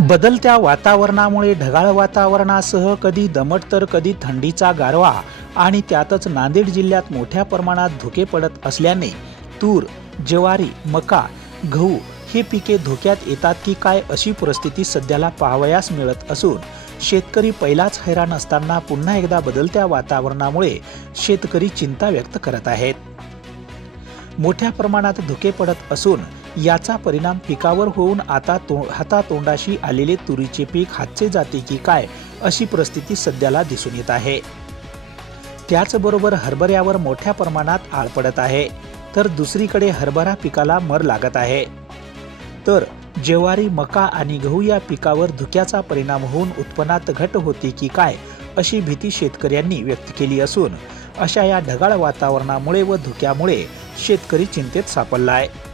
बदलत्या वातावरणामुळे ढगाळ वातावरणासह कधी दमट तर कधी थंडीचा गारवा आणि त्यातच नांदेड जिल्ह्यात मोठ्या प्रमाणात धुके पडत असल्याने तूर ज्वारी मका गहू हे पिके धोक्यात येतात की काय अशी परिस्थिती सध्याला पाहावयास मिळत असून शेतकरी पहिलाच हैराण असताना पुन्हा एकदा बदलत्या वातावरणामुळे शेतकरी चिंता व्यक्त करत आहेत. मोठ्या प्रमाणात धुके पडत असून याचा परिणाम पिकावर होऊन आता तो हातातोंडाशी आलेले तुरीचे पीक हातचे जाते की काय अशी परिस्थिती सध्याला दिसून येत आहे. त्याचबरोबर हरभऱ्यावर मोठ्या प्रमाणात आळ पडत आहे. तर दुसरीकडे हरभरा पिकाला मर लागत आहे. तर ज्वारी मका आणि गहू या पिकावर धुक्याचा परिणाम होऊन उत्पन्नात घट होते की काय अशी भीती शेतकऱ्यांनी व्यक्त केली असून अशा या ढगाळ वातावरणामुळे व धुक्यामुळे शेतकरी चिंतेत सापडला आहे